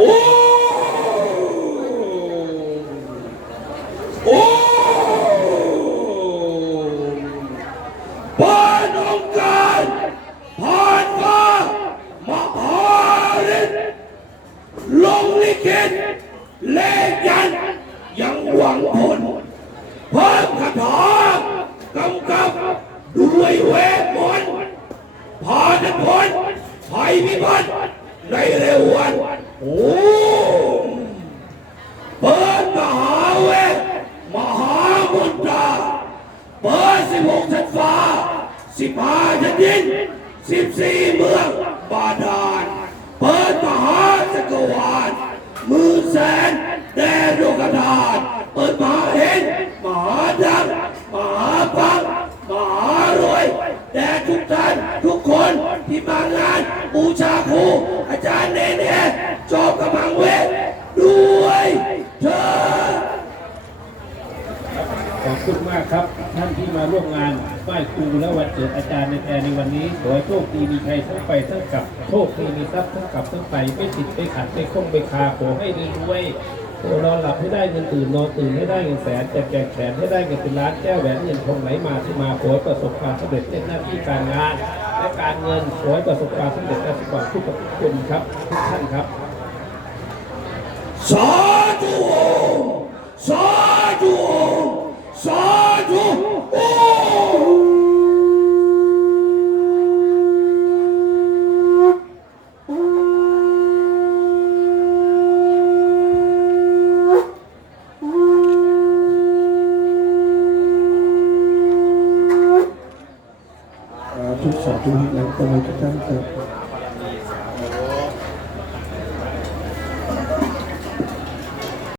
โอ้โอ้บ้านองการผ่านฟ้ามหาฤทธิ์ลงลิขิตเลขยันยังหวังผลเพิ่มคาถากำกับด้วยเวทมนต์ผ่านผลภัยพิบัติในเร็ววัน โอ้เปิดมหาเวทมหาบุญตราเปิดสิบหกชั้นฟ้าสิบห้าชั้นดินสิบสี่เมืองบาดาลเปิดมหาจักรวาลมือแสนแดนดวงกระดาษเปิดมหาเห็นมหาดังมหาปังมหารวยแด่ทุกท่านทุกคนที่มางานบูชาครูอาจารย์เนเน่จอบกำลังเวทด้วยเธอ ขอบคุณมากครับ ท่านที่มาร่วมงานไหว้ครูและวันเกิดอาจารย์ในแต่ในวันนี้ขอให้โชคดีมีชัยทั้งไปทั้งกลับโชคดีมีทรัพย์ทั้งกลับทั้งไปไม่ติดไม่ขัดไม่คงไม่คาขอให้ดีด้วยโอนอนหลับให้ได้เงินตื่นนอนตื่นให้ได้เงินแสนแจกแจกแขนให้ได้เงินเป็นล้านแก้วแหวนเงินทองไหลมาที่มาขอให้ประสบความสำเร็จในหน้าที่การงาน และการเงินขอให้ประสบความสำเร็จในสิ่งขทุกคนครับทุกท่านครับสาธุสาธุสาธุโอ้ สาธุสาธุให้เราตลอดทุกท่านครับ